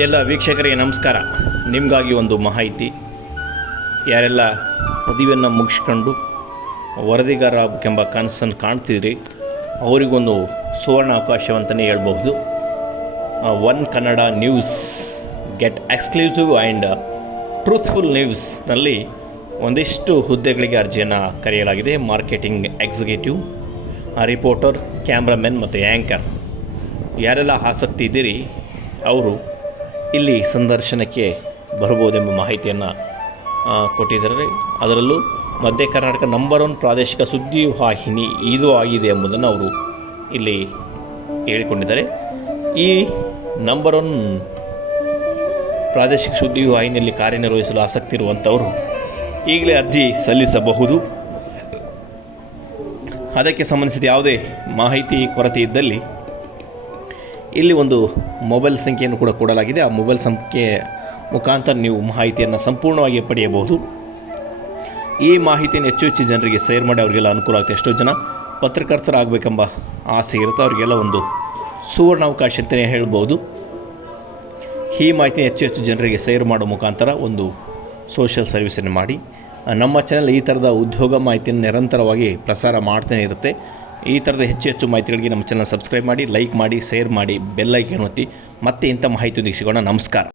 ಎಲ್ಲ ವೀಕ್ಷಕರಿಗೆ ನಮಸ್ಕಾರ. ನಿಮಗಾಗಿ ಒಂದು ಮಾಹಿತಿ. ಯಾರೆಲ್ಲ ಪದವಿಯನ್ನು ಮುಗಿಸ್ಕೊಂಡು ವರದಿಗಾರ ಆಗಬೇಕೆಂಬ ಕನಸನ್ನು ಕಾಣ್ತಿದ್ರಿ, ಅವರಿಗೊಂದು ಸುವರ್ಣ ಅವಕಾಶವಂತಲೇ ಹೇಳ್ಬಹುದು. One Kannada news, get exclusive and truthful ನ್ಯೂಸ್ನಲ್ಲಿ ಒಂದಿಷ್ಟು ಹುದ್ದೆಗಳಿಗೆ ಅರ್ಜಿಯನ್ನು ಕರೆಯಲಾಗಿದೆ ಮಾರ್ಕೆಟಿಂಗ್ ಎಕ್ಸಿಕ್ಯೂಟಿವ್ ರಿಪೋರ್ಟರ್, ಕ್ಯಾಮ್ರಾಮೆನ್ ಮತ್ತು ಆ್ಯಂಕರ್ ಯಾರೆಲ್ಲ ಆಸಕ್ತಿ ಇದ್ದೀರಿ, ಅವರು ಇಲ್ಲಿ ಸಂದರ್ಶನಕ್ಕೆ ಬರಬಹುದೆಂಬ ಮಾಹಿತಿಯನ್ನು ಕೊಟ್ಟಿದ್ದಾರೆ. ಅದರಲ್ಲೂ ಮಧ್ಯ ಕರ್ನಾಟಕ ನಂಬರ್ ಒನ್ ಪ್ರಾದೇಶಿಕ ಸುದ್ದಿ ವಾಹಿನಿ ಇದು ಆಗಿದೆ ಎಂಬುದನ್ನು ಅವರು ಇಲ್ಲಿ ಹೇಳಿಕೊಂಡಿದ್ದಾರೆ. ಈ ನಂಬರ್ ಒನ್ ಪ್ರಾದೇಶಿಕ ಸುದ್ದಿ ವಾಹಿನಿಯಲ್ಲಿ ಕಾರ್ಯನಿರ್ವಹಿಸಲು ಆಸಕ್ತಿ ಇರುವಂಥವರು ಈಗಲೇ ಅರ್ಜಿ ಸಲ್ಲಿಸಬಹುದು. ಅದಕ್ಕೆ ಸಂಬಂಧಿಸಿದ ಯಾವುದೇ ಮಾಹಿತಿ ಕೊರತೆ ಇದ್ದಲ್ಲಿ ಇಲ್ಲಿ ಒಂದು ಮೊಬೈಲ್ ಸಂಖ್ಯೆಯನ್ನು ಕೂಡ ಕೊಡಲಾಗಿದೆ. ಆ ಮೊಬೈಲ್ ಸಂಖ್ಯೆ ಮುಖಾಂತರ ನೀವು ಮಾಹಿತಿಯನ್ನು ಸಂಪೂರ್ಣವಾಗಿ ಪಡೆಯಬಹುದು. ಈ ಮಾಹಿತಿಯನ್ನು ಹೆಚ್ಚು ಹೆಚ್ಚು ಜನರಿಗೆ ಸೇರ್ ಮಾಡಿ ಅವರಿಗೆಲ್ಲ ಅನುಕೂಲ ಆಗುತ್ತೆ. ಎಷ್ಟೋ ಜನ ಪತ್ರಕರ್ತರಾಗಬೇಕೆಂಬ ಆಸೆ ಇರುತ್ತೆ. ಅವರಿಗೆಲ್ಲ ಒಂದು ಸುವರ್ಣ ಅವಕಾಶ ಅಂತಲೇ ಹೇಳ್ಬೋದು. ಈ ಮಾಹಿತಿ ಹೆಚ್ಚು ಹೆಚ್ಚು ಜನರಿಗೆ ಸೇರ್ ಮಾಡೋ ಮುಖಾಂತರ ಒಂದು ಸೋಷಿಯಲ್ ಸರ್ವಿಸನ್ನು ಮಾಡಿ. ನಮ್ಮ ಚಾನಲ್ ಈ ಥರದ ಉದ್ಯೋಗ ಮಾಹಿತಿಯನ್ನು ನಿರಂತರವಾಗಿ ಪ್ರಸಾರ ಮಾಡ್ತಾನೆ ಇರುತ್ತೆ. ಈ ಥರದ ಹೆಚ್ಚು ಹೆಚ್ಚು ಮಾಹಿತಿಗಳಿಗೆ ನಮ್ಮ ಚಾನಲ್ ಸಬ್ಸ್ಕ್ರೈಬ್ ಮಾಡಿ ಲೈಕ್ ಮಾಡಿ ಶೇರ್ ಮಾಡಿ ಬೆಲ್ ಐಕನ್ ಒತ್ತಿ ಮತ್ತೆ ಇಂಥ ಮಾಹಿತಿ ಸಿಗೋಣ. ನಮಸ್ಕಾರ.